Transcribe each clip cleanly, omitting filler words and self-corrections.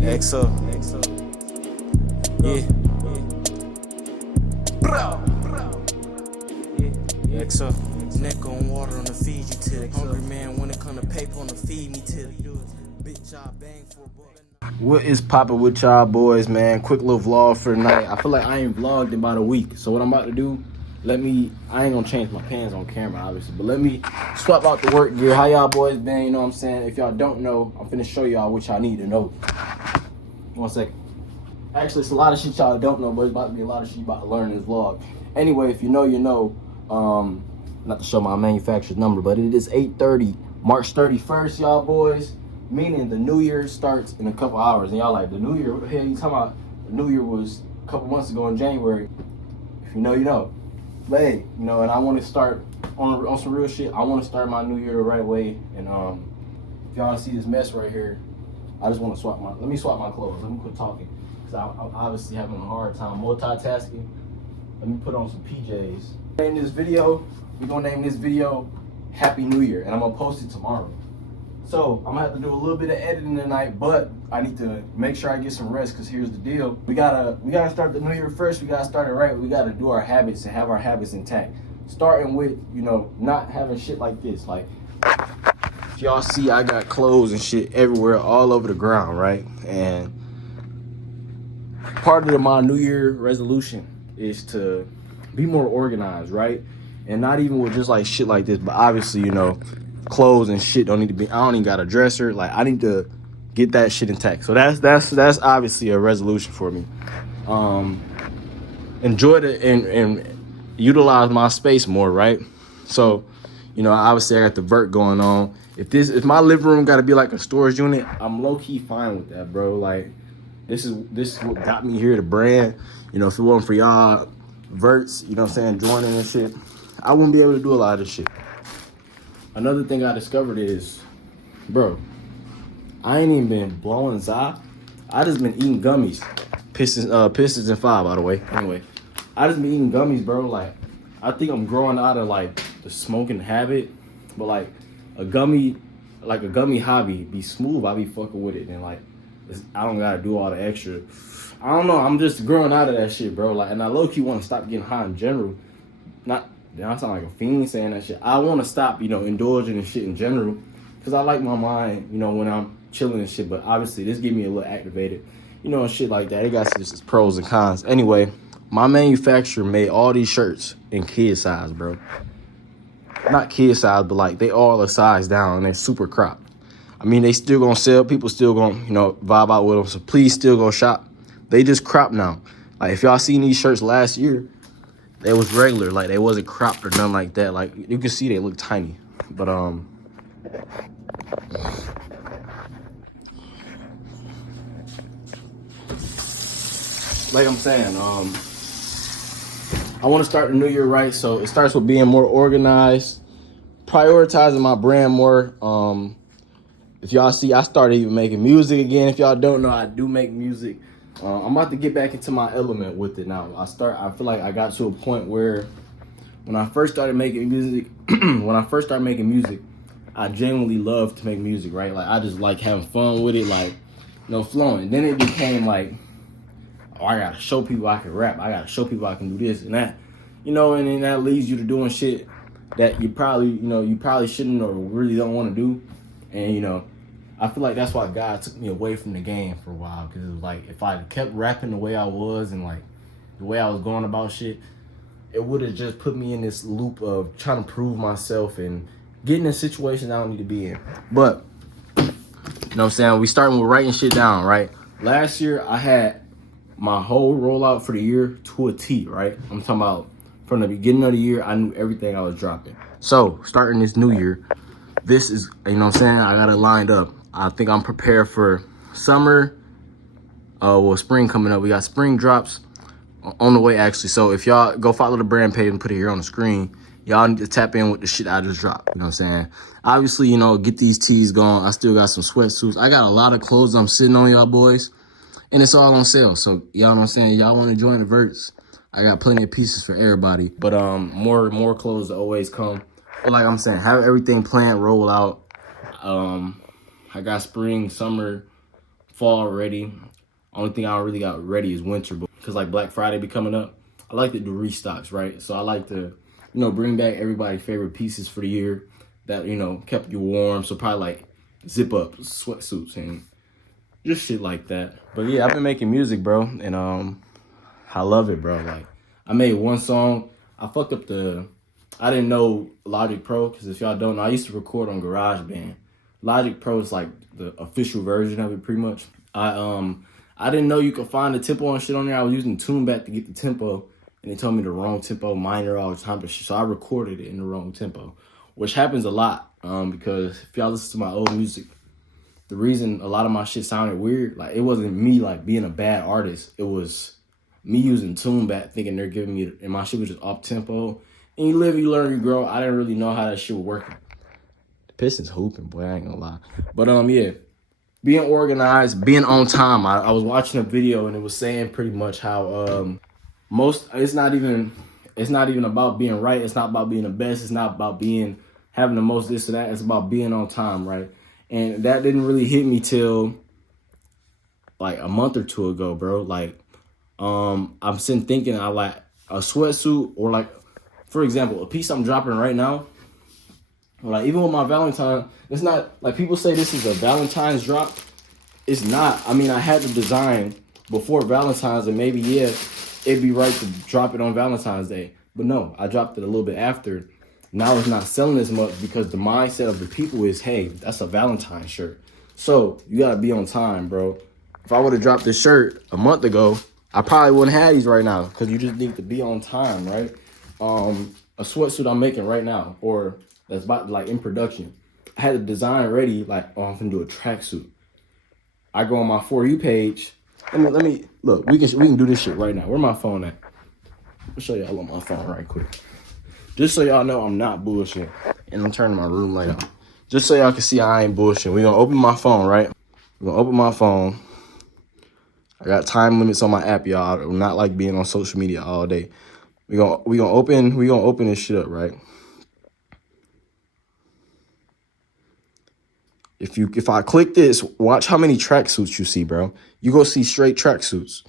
XO. Yeah. Yeah. XO. Neck on water on the Fiji tip. Hungry man when it come to paper on the feed me tip. Bitch, I bang for a buck. What is poppin' with y'all boys, man? Quick little vlog for tonight. I feel like I ain't vlogged in about a week. So what I'm about to do, I ain't gonna change my pants on camera, obviously, but let me swap out the work gear. How y'all boys been? You know what I'm saying? If y'all don't know, I'm finna show y'all what y'all need to know. 1 second. Actually, it's a lot of shit y'all don't know, but it's about to be a lot of shit you about to learn in this vlog. Anyway, if you know, you know. Not to show my manufacturer's number, but it is 8:30, March 31st, y'all boys. Meaning the new year starts in a couple hours. And y'all like, the new year, what the hell you talking about? The new year was a couple months ago in January. If you know, you know. But hey, you know, and I want to start on some real shit. I want to start my new year the right way. And if y'all see this mess right here, I just want to let me swap my clothes. Let me quit talking. Because I'm obviously having a hard time multitasking. Let me put on some PJs. We're gonna name this video Happy New Year, and I'm gonna post it tomorrow. So I'm gonna have to do a little bit of editing tonight, but I need to make sure I get some rest, because here's the deal. We gotta start the new year first. We gotta start it right. We gotta do our habits and have our habits intact. Starting with, you know, not having shit like this. Like, if y'all see, I got clothes and shit everywhere, all over the ground, right? And part of my New Year resolution is to be more organized, right? And not even with just like shit like this, but obviously, you know, clothes and shit don't need to be, I don't even got a dresser. Like, I need to get that shit intact. So that's obviously a resolution for me. Enjoy it and utilize my space more, right? So, you know, obviously I got the vert going on. If my living room got to be like a storage unit, I'm low key fine with that, bro. Like, this is what got me here, the brand. You know, if it wasn't for y'all verts, you know what I'm saying, joining and shit, I wouldn't be able to do a lot of this shit. Another thing I discovered is, bro, I ain't even been blowing Za. I just been eating gummies. Pistons and 5, by the way. Anyway, I just been eating gummies, bro. Like, I think I'm growing out of like the smoking habit, but like a gummy hobby be smooth. I be fucking with it, and like I don't gotta do all the extra. I don't know. I'm just growing out of that shit, bro. Like, and I low key want to stop getting high in general. I sound like a fiend saying that shit. I want to stop, you know, indulging in shit in general, because I like my mind, you know, when I'm chilling and shit. But obviously, this get me a little activated, you know, and shit like that. It got its pros and cons. Anyway, my manufacturer made all these shirts in kid size, bro. Not kid size, but like they all a size down, and they're super cropped. I mean, they still gonna sell. People still gonna, you know, vibe out with them. So please still go shop. They just crop now. Like, if y'all seen these shirts last year, they was regular. Like, they wasn't cropped or nothing like that. Like, you can see they look tiny. But like I'm saying, I want to start the new year right. So it starts with being more organized, prioritizing my brand more. If y'all see, I started even making music again. If y'all don't know, I do make music. I'm about to get back into my element with it now. I feel like I got to a point where when I first started making music, I genuinely love to make music, right? Like, I just like having fun with it, like, you know, flowing. Then it became like, oh, I gotta show people I can rap. I gotta show people I can do this and that, you know, and then that leads you to doing shit that you probably shouldn't or really don't want to do. And, you know, I feel like that's why God took me away from the game for a while, because it was like, if I kept rapping the way I was and like the way I was going about shit, it would have just put me in this loop of trying to prove myself and getting in situations I don't need to be in. But, you know what I'm saying, we starting with writing shit down, right? Last year, I had my whole rollout for the year to a T, right? I'm talking about from the beginning of the year, I knew everything I was dropping. So, starting this new year, this is, you know what I'm saying, I got it lined up. I think I'm prepared for summer, spring coming up. We got spring drops on the way, actually. So if y'all go follow the brand page and put it here on the screen, y'all need to tap in with the shit I just dropped. You know what I'm saying? Obviously, you know, get these tees going. I still got some sweatsuits. I got a lot of clothes I'm sitting on, y'all boys, and it's all on sale. So y'all know what I'm saying? Y'all want to join the verts? I got plenty of pieces for everybody. But more clothes always come. But like I'm saying, have everything planned, roll out. I got spring, summer, fall ready. Only thing I really got ready is winter, because like Black Friday be coming up. I like to do restocks, right? So I like to, bring back everybody's favorite pieces for the year that, kept you warm. So probably like zip up sweatsuits and just shit like that. But yeah, I've been making music, bro, and I love it, bro. Like, I made one song. I fucked up I didn't know Logic Pro, because if y'all don't know, I used to record on GarageBand. Logic Pro is like the official version of it, pretty much. I didn't know you could find the tempo and shit on there. I was using TuneBat to get the tempo, and they told me the wrong tempo, minor all the time, so I recorded it in the wrong tempo, which happens a lot, because if y'all listen to my old music, the reason a lot of my shit sounded weird, like, it wasn't me like being a bad artist. It was me using TuneBat, thinking they're giving me, and my shit was just off tempo. And you live, you learn, you grow. I didn't really know how that shit was working. The Pistons hooping, boy, I ain't gonna lie. But yeah, being organized, being on time. I was watching a video and it was saying pretty much how it's not even about being right. It's not about being the best. It's not about having the most this or that. It's about being on time, right? And that didn't really hit me till like a month or two ago, bro. Like, I'm sitting thinking, I like a sweatsuit, or like, for example, a piece I'm dropping right now, or like even with my Valentine, it's not like people say this is a Valentine's drop. It's not. I mean, I had the design before Valentine's, and maybe, yeah, it'd be right to drop it on Valentine's Day. But no, I dropped it a little bit after. Now it's not selling as much because the mindset of the people is, hey, that's a Valentine's shirt. So you gotta be on time, bro. If I would have dropped this shirt a month ago, I probably wouldn't have these right now, because you just need to be on time, right? A sweatsuit I'm making right now, or that's about like in production, I had the design ready, like, oh, I'm gonna do a tracksuit. I go on my For You page. Let me look. We can do this shit right now. Where my phone at? I'll show y'all on my phone right quick, just so y'all know I'm not bullshitting. And I'm turning my room light on, just so y'all can see I ain't bullshitting. We gonna open my phone, right? We're gonna open my phone. I got time limits on my app, y'all. I'm not like being on social media all day. We gonna open this shit up, right? If I click this, watch how many tracksuits you see, bro. You go see straight tracksuits,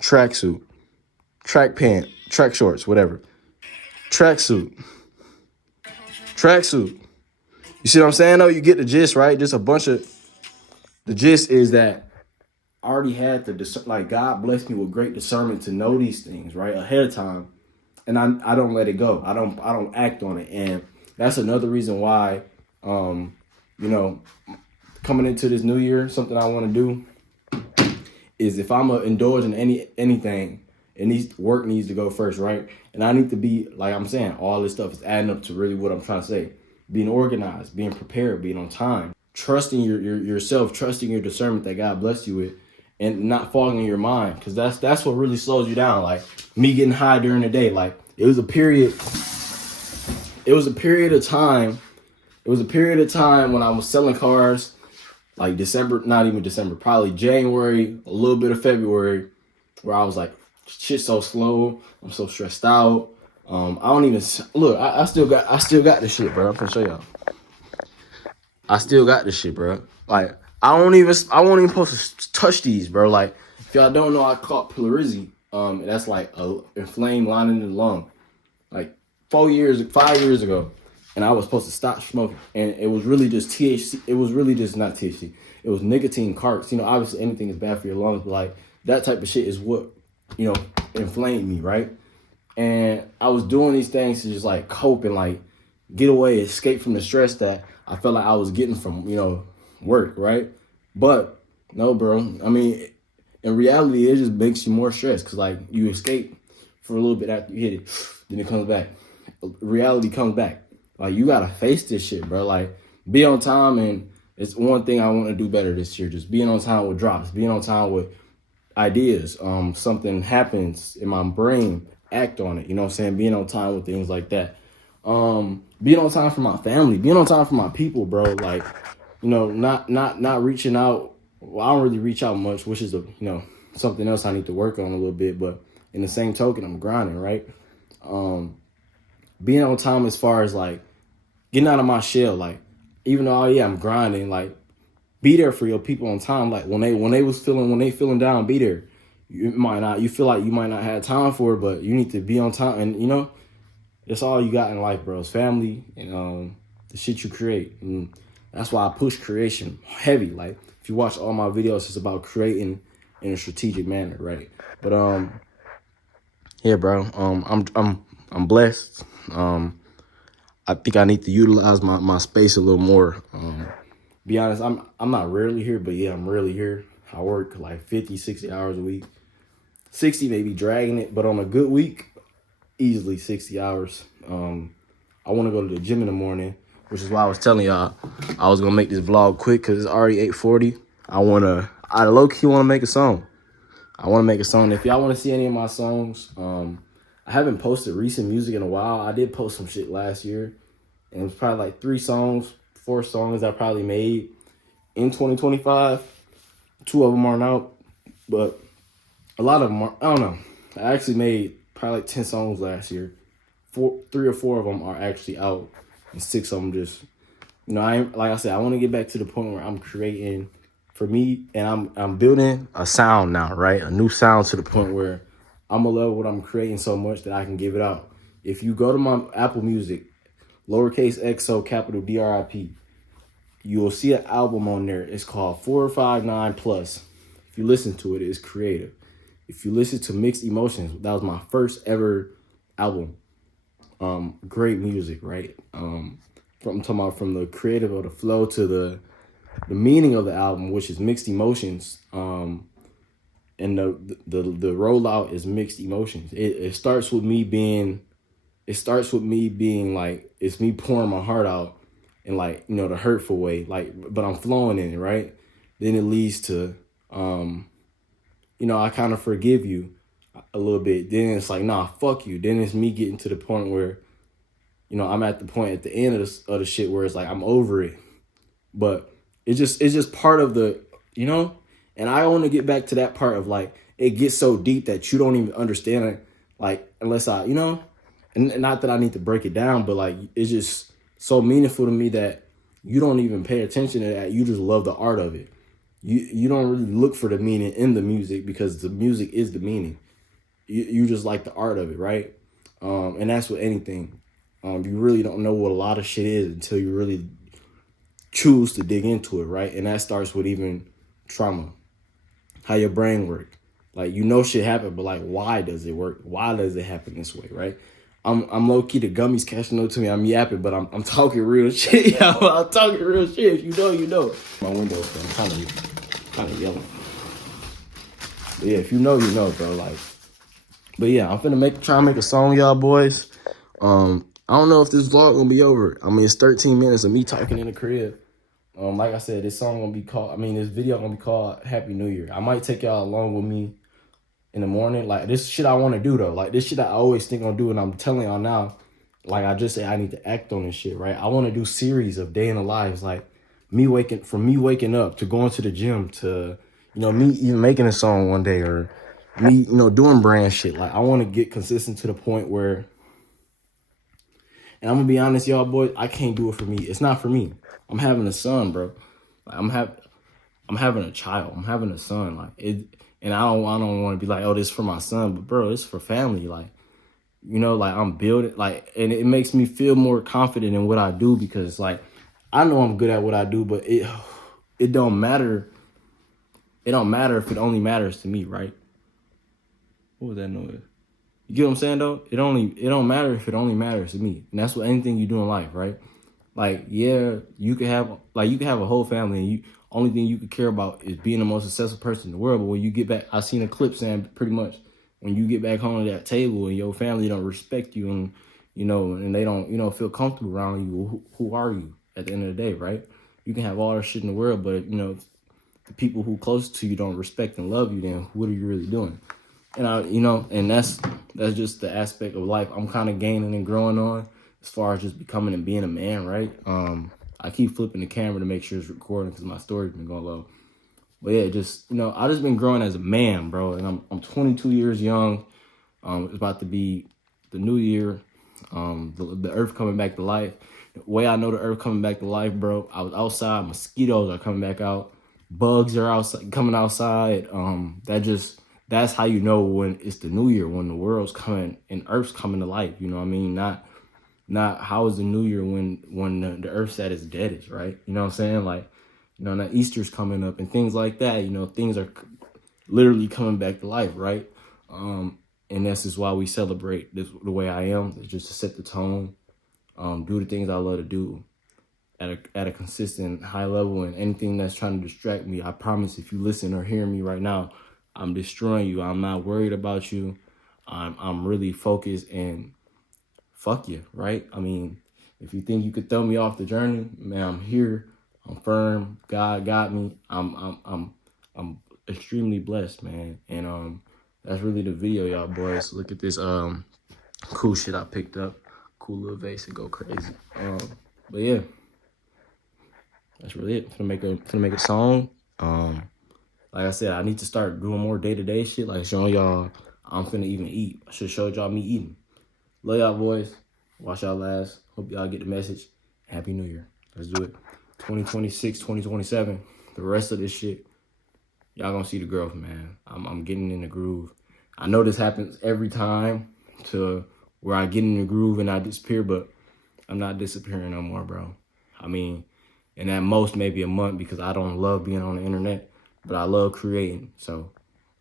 tracksuit, track pant, track shorts, whatever. Tracksuit. You see what I'm saying, though? You get the gist, right? Just a bunch of, the gist is that I already had like, God blessed me with great discernment to know these things, right, ahead of time. And I don't let it go. I don't act on it. And that's another reason why, coming into this new year, something I want to do is, if I'm gonna indulge in anything, work needs to go first, right? And I need to be, like I'm saying, all this stuff is adding up to really what I'm trying to say. Being organized, being prepared, being on time, trusting yourself, trusting your discernment that God blessed you with, and not falling in your mind, because that's what really slows you down. Like me getting high during the day, like it was a period of time when I was selling cars, like December, not even December, probably January, a little bit of February, where I was like, shit's so slow, I'm so stressed out. I don't even look. I still got this shit, bro. I'm gonna show y'all. I still got this shit, bro. Like, I won't even supposed to touch these, bro. Like, if y'all don't know, I caught pleurisy. That's like a inflamed lining in the lung, like 5 years ago, and I was supposed to stop smoking, and it was really just THC. It was really just not THC. It was nicotine carts. Obviously anything is bad for your lungs, but like that type of shit is what inflamed me, right? And I was doing these things to just like cope and like get away, escape from the stress that I felt like I was getting from work, right? But no, bro. I mean, in reality, it just makes you more stressed, because like you escape for a little bit after you hit it, then it comes back. Reality comes back. Like, you gotta face this shit, bro. Like, be on time, and it's one thing I want to do better this year. Just being on time with drops, being on time with ideas. Something happens in my brain, act on it. You know what I'm saying? Being on time with things like that. Being on time for my family, being on time for my people, bro. Like, not reaching out. Well, I don't really reach out much, which is something else I need to work on a little bit. But in the same token, I'm grinding, right? Being on time as far as like getting out of my shell, like, even though, I'm grinding, like, be there for your people on time. Like when they feeling down, be there. You feel like you might not have time for it, but you need to be on time. And you know, it's all you got in life, bro. It's family and the shit you create. And that's why I push creation heavy. Like if you watch all my videos, it's about creating in a strategic manner, right? But yeah, bro. I'm blessed. I think I need to utilize my space a little more. Be honest, I'm not rarely here, but yeah, I'm rarely here. I work like 50, 60 hours a week. 60 maybe dragging it, but on a good week, easily 60 hours. I want to go to the gym in the morning, which is why I was telling y'all I was gonna make this vlog quick because it's already 8:40. I low-key want to make a song. I want to make a song. If y'all want to see any of my songs, I haven't posted recent music in a while. I did post some shit last year, and it was probably like 4 songs I probably made in 2025. 2 of them aren't out, but a lot of them are, I don't know. I actually made probably like 10 songs last year. 3 or 4 of them are actually out, and 6 of them just, you know, like I said, I want to get back to the point where I'm creating for me, and I'm building a sound now, right? A new sound to the point where I'm gonna love what I'm creating so much that I can give it out. If you go to my Apple Music, lowercase XO, capital DRIP, you will see an album on there. It's called 459 Plus. If you listen to it, it's creative. If you listen to Mixed Emotions, that was my first ever album. Great music, right? I'm talking about from the creative of the flow to the meaning of the album, which is Mixed Emotions. And the rollout is Mixed Emotions. It starts with me being like, it's me pouring my heart out in, like, you know, the hurtful way, like, but I'm flowing in it, right? Then it leads to, you know, I kind of forgive you a little bit. Then it's like, nah, fuck you. Then it's me getting to the point where, you know, I'm at the point at the end of the shit where it's like, I'm over it. But it's just part of the, you know, and I want to get back to that part of, like, it gets so deep that you don't even understand it, like, unless I, you know, and not that I need to break it down, but like, it's just so meaningful to me that you don't even pay attention to that. You just love the art of it. You don't really look for the meaning in the music because the music is the meaning. You just like the art of it, right? And that's with anything. You really don't know what a lot of shit is until you really choose to dig into it, right? And that starts with even trauma, how your brain works. Like, you know shit happened, but like, why does it work? Why does it happen this way, right? I'm low key, the gummies catching up to me. I'm yapping, but I'm talking real shit. I'm talking real shit. If you know, you know. My window, so I'm kind of yelling. But yeah, if you know, you know, bro. Like, but yeah, I'm finna try and make a song, y'all boys. I don't know if this vlog gonna be over. I mean, it's 13 minutes of me talking in the crib. Like I said, this video gonna be called Happy New Year. I might take y'all along with me in the morning. Like, this shit I want to do, though. Like, this shit I always think I'll do, and I'm telling y'all now, like I just say, I need to act on this shit, right? I want to do series of day in the lives, like me waking up to going to the gym to, you know, me even making a song one day, or me, you know, doing brand shit. Like, I want to get consistent to the point where, and I'm gonna be honest, y'all boys, I can't do it for me. It's not for me. I'm having a son, bro. Like, I'm having a child. I'm having a son. Like, it. And I don't want to be like, oh, this is for my son, but bro, it's for family. Like, you know, like, I'm building, like, and it makes me feel more confident in what I do, because like, I know I'm good at what I do, but it don't matter. It don't matter if it only matters to me, right? What was that noise? You get what I'm saying, though? It don't matter if it only matters to me. And that's what anything you do in life, right? Like, yeah, you can have a whole family, and only thing you could care about is being the most successful person in the world. But when you get back, I seen a clip saying pretty much, when you get back home to that table and your family don't respect you, and, you know, and they don't, you know, feel comfortable around you, who are you at the end of the day, right? You can have all the shit in the world, but, you know, the people who close to you don't respect and love you, then what are you really doing? And you know, and that's just the aspect of life I'm kind of gaining and growing on, as far as just becoming and being a man, right? I keep flipping the camera to make sure it's recording because my story's been going low. But yeah, just, you know, I just been growing as a man, bro. And I'm 22 years young. It's about to be the new year. The earth coming back to life. The way I know the earth coming back to life, bro, I was outside. Mosquitoes are coming back out. bugs are outside, coming outside. That's how you know when it's the new year, when the world's coming and Earth's coming to life. You know what I mean? Not how is the new year when the Earth's at its deadest, right? You know what I'm saying? Like, you know, now Easter's coming up and things like that. You know, things are literally coming back to life, right? And this is why we celebrate this the way I am. It's just to set the tone, do the things I love to do at a consistent high level, and anything that's trying to distract me, I promise if you listen or hear me right now, I'm destroying you. I'm not worried about you. I'm really focused, and fuck you, right? I mean, if you think you could throw me off the journey, man, I'm here. I'm firm. God got me. I'm extremely blessed, man. And that's really the video, y'all boys. Look at this cool shit I picked up. Cool little vase and go crazy. But yeah, that's really it. Finna make a song. Like I said, I need to start doing more day-to-day shit, like showing y'all I'm finna even eat. I should show y'all me eating. Love y'all boys. Watch y'all last. Hope y'all get the message. Happy New Year. Let's do it. 2026, 2027. The rest of this shit, y'all gonna see the growth, man. I'm getting in the groove. I know this happens every time to where I get in the groove and I disappear, but I'm not disappearing no more, bro. I mean, and at most maybe a month, because I don't love being on the internet, but I love creating. So,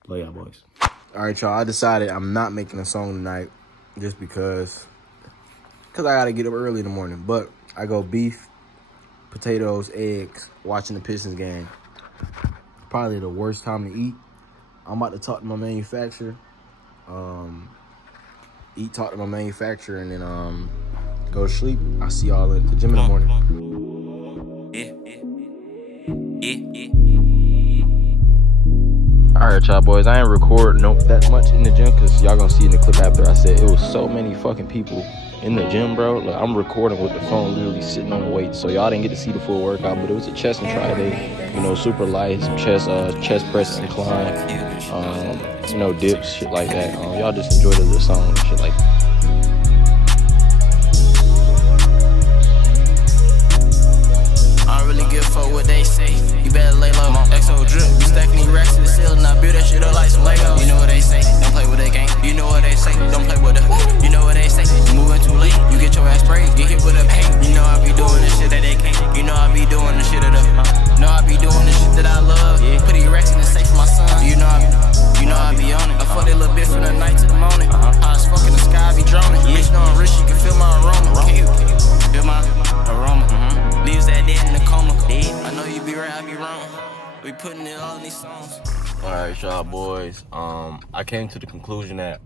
love y'all boys. All right, y'all. I decided I'm not making a song tonight just because I gotta get up early in the morning. But I go beef, potatoes, eggs, watching the Pistons game. Probably the worst time to eat. I'm about to talk to my manufacturer. Talk to my manufacturer, and then go to sleep. I'll see y'all at the gym in the morning. All right, y'all boys. I ain't recording that much in the gym because y'all gonna see in the clip after I said it was so many fucking people in the gym, bro. Like, I'm recording with the phone literally sitting on the weight, so y'all didn't get to see the full workout, but it was a chest and try day, you know, super light, some chest press incline, you know, dips, shit like that. Y'all just enjoy the little song and shit like that. I don't really give a fuck what they say. You better lay low. XO drip, you stacking these racks to the ceiling. I build that shit up like some Legos. You know what they say? Don't play with that game. You know what they say? Don't play with the. You know what they say? You moving too late. You get your ass sprayed. Get hit with a paint. You know I be doing the shit that they can't. You know I be doing the shit of the. Know I be doing the shit that I love. Put these racks in the safe for my son. You know I be on it. I fuck that little bitch from the night to the morning. I was fucking the sky, I be droning. Bitch know I'm rich, you can feel my aroma. Feel my aroma. Leaves that dead in the coma. I know you be right, I be wrong. We putting it all in these songs. All right, y'all boys. I came to the conclusion that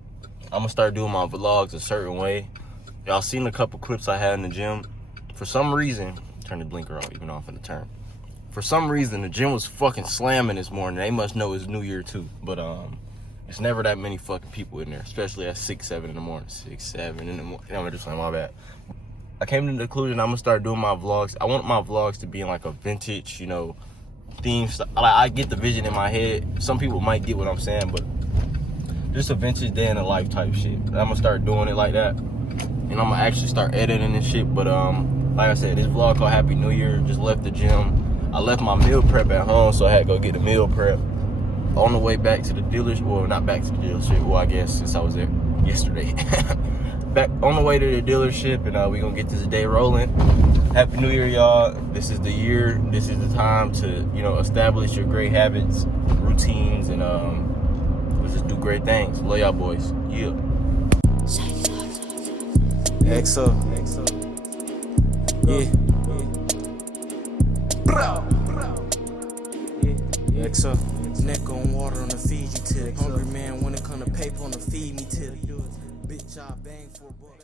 I'm gonna start doing my vlogs a certain way. Y'all seen a couple clips I had in the gym. For some reason, turn the blinker off, even though I'm finna turn. For some reason, the gym was fucking slamming this morning. They must know it's New Year too. But it's never that many fucking people in there, especially at 6, 7 in the morning. 6, 7 in the morning. I'm just saying, my bad. I came to the conclusion I'm gonna start doing my vlogs. I want my vlogs to be in like a vintage, you know, theme. I get the vision in my head. Some people might get what I'm saying, but just a vintage day in the life type shit. I'm gonna start doing it like that, and I'm gonna actually start editing and shit. But like I said, this vlog called Happy New Year. Just left the gym. I left my meal prep at home, so I had to go get the meal prep. On the way back to the dealership, well, not back to the dealership, well, I guess since I was there yesterday. Back on the way to the dealership, and we gonna get this day rolling. Happy New Year, y'all. This is the year. This is the time to, you know, establish your great habits, routines, and let's just do great things. Love y'all boys. Yeah. XO. Yeah. XO. Neck on water on the Fiji tip. Hungry man when it come to paper on the feed me tip. Bitch, I bang for a buck.